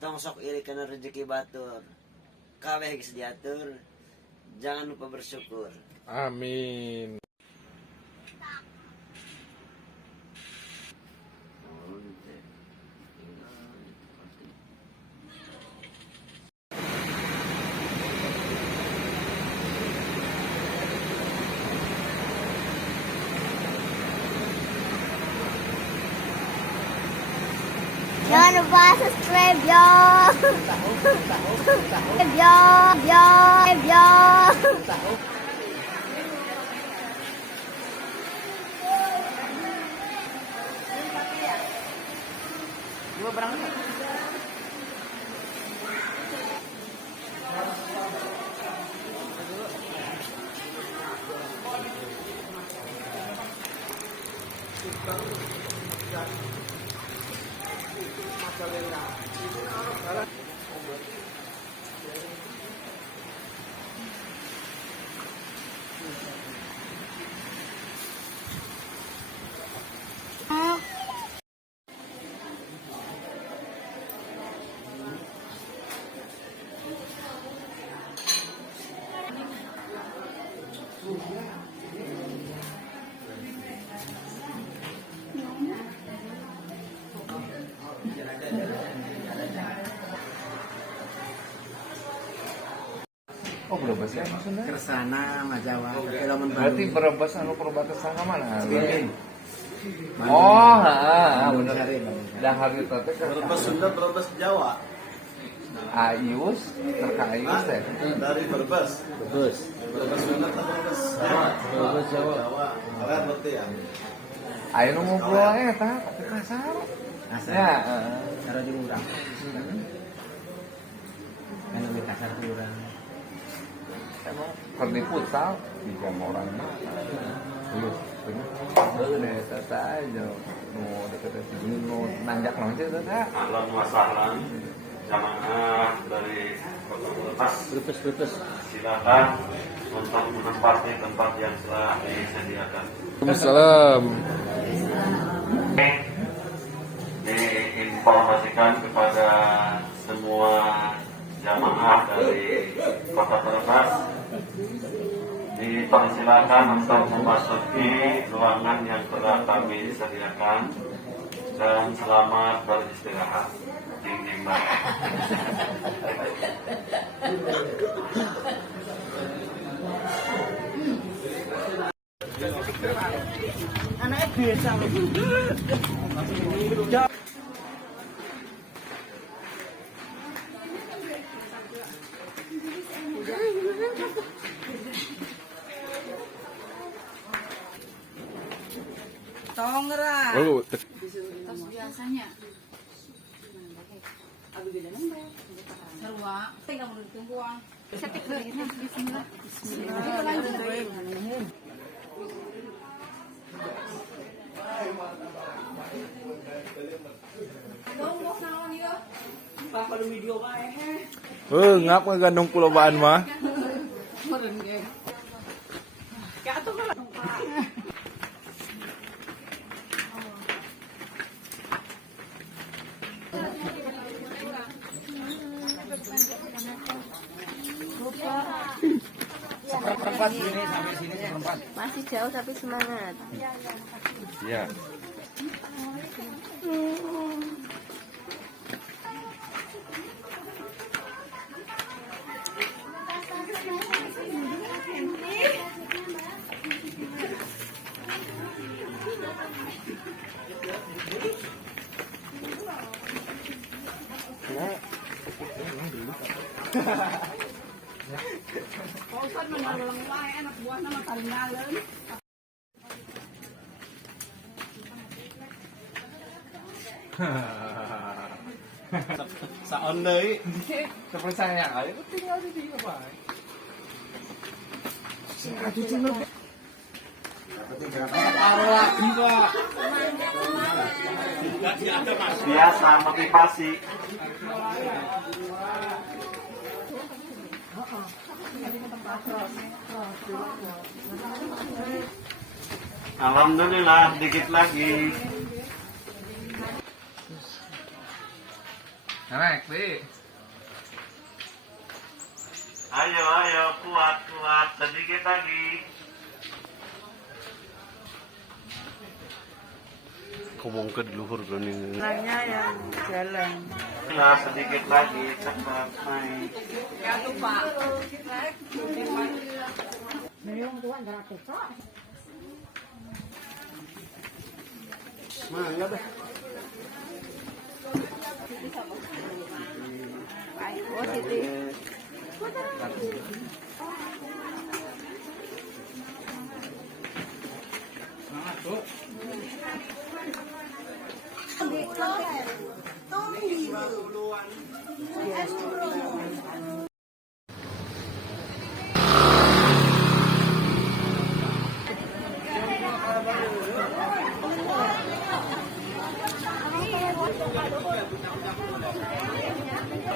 Tongsok iri karena rezeki batur. Kaweh geus diatur. Jangan lupa bersyukur. Amin. Jangan lupa subscribe yo. Subscribe yo. Dua berangkat. Oh, Brebes ya maksudnya? Kersana Majawa. Kelaman Berarti Brebes anu perbatasan ke mana? Bandung. Oh, bener. Dahar itu teh Brebes Sunda, Brebes Jawa. Ayus terkait teh. Dari Brebes. Brebes. Brebes Sunda atau Brebes Jawa? Brebes Jawa. Jawa. Kalian berarti ya? Aya nu ngumpul eta tapi kasar. Asal. Ya, Cara di urang. Kan lebih kasar ke urang. emang keur di futsal di jam orang mah. Bener eta aja nu deket nu nanjak lonce eta. Ahlan wa sahlan jamaah dari Kota Brebes. silakan untuk menempati tempat yang telah disediakan. Waalaikumsalam. Diinformasikan kepada semua jamaah dari Kota Brebes dipersilakan untuk memasuki ruangan yang telah kami sediakan dan selamat beristirahat. Ding ding bang. Anaknya biasa. Tongra. Oh, Tos biasanya. Abi beda nambah. Sarua. Tinggal mau ditumbuang. Setik lagi bismillah. Bismillah. Lanjut. ngap ngegandung kulobaan mah. Meren ge. Ya atuh mah. Perempat sini sampai sini perempat. Masih jauh tapi semangat. Iya. Pausan mengalung wae anak buah nama kalingaleuh. Saon deui. Kepercayaan itu tinggal di sini Pak. Aduh cina. lagi, Pak. Biasa motivasi. Alhamdulillah, dikit lagi. Naik, Bi. Ayo, kuat, sedikit lagi. Ngomong ke di luhur gini. Orangnya yang jalan. Nah, sedikit lagi, cepat naik. Ya tuh Pak. Mangga deh. Oh, Siti.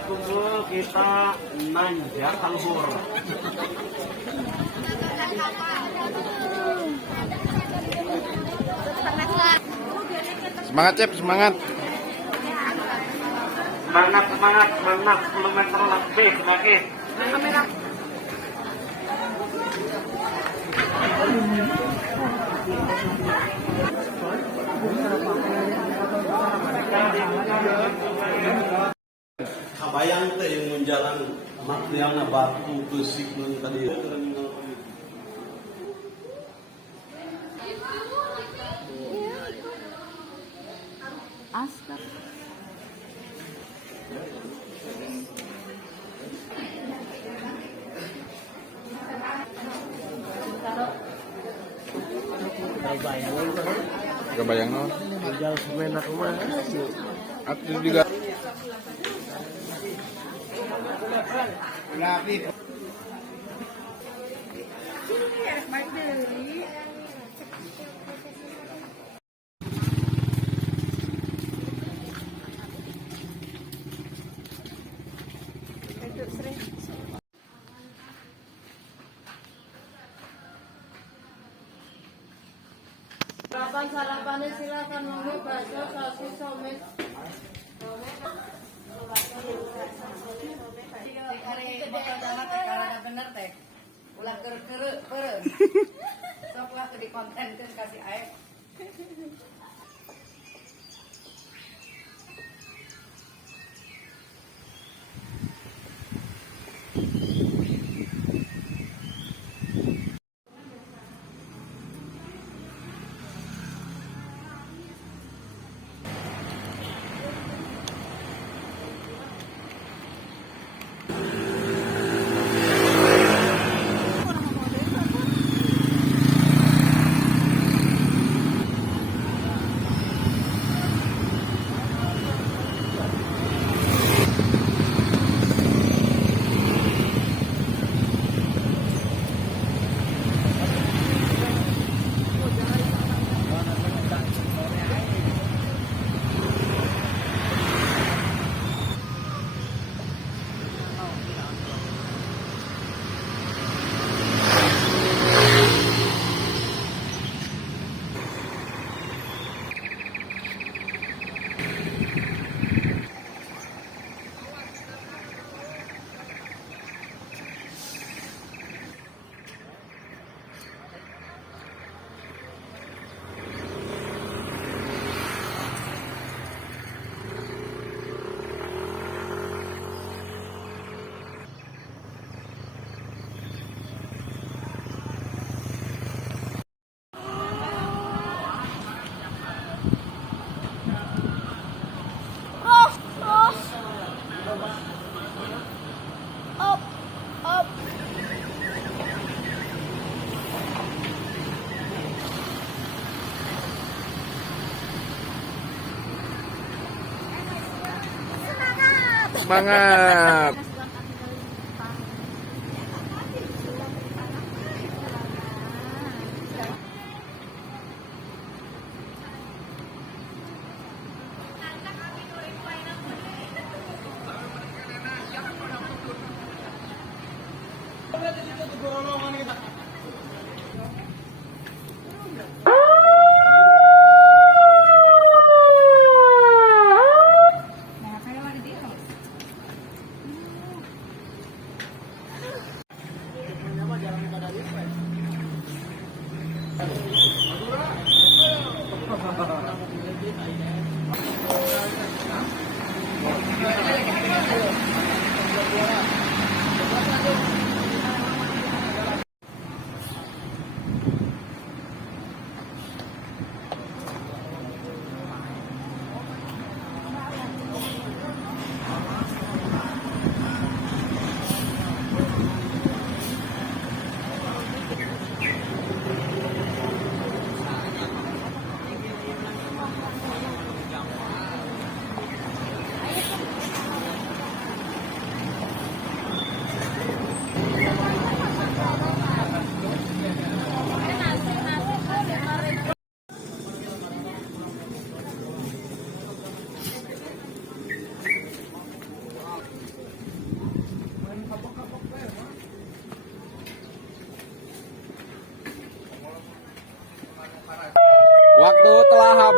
Tunggu kita nanjak luhur. Semangat, Cep, semangat. Semangat, 10 meter lebih lagi. Kabayang teh yang menjalan materialnya batu besik nun tadi. Askar. Gak bayang no. Aku juga. Sarapannya silakan menu bakso sosis somes. Hari ini bakal jalan teh karena bener teh. Ulah keur-keur. Sok lah di konten kasih air. Semangat.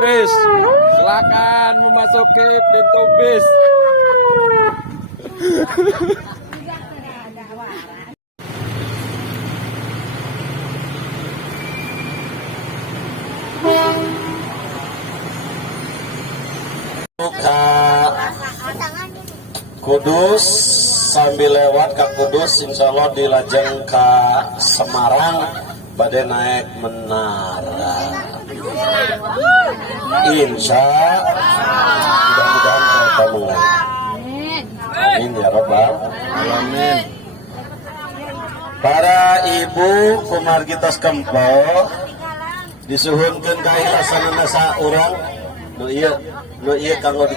bis. Silakan memasuki pintu bis. Ke Kudus sambil lewat ke Kudus insya Allah dilajeng ke Semarang badai naik menara insya mudah-mudahan kamu amin ya robbal alamin. Para ibu kumargitos kempo disuhunkeun kailasanana saurang nu ieu kanggo di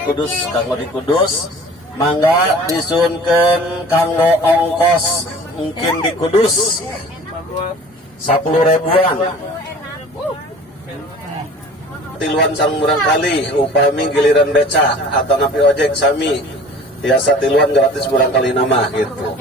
Kudus mangga disuhunkeun kanggo ongkos mungkin di Kudus 10 ribuan tiluan sang murang kali upami giliran beca atau napi ojek sami biasa tiluan gratis murang kali nama gitu.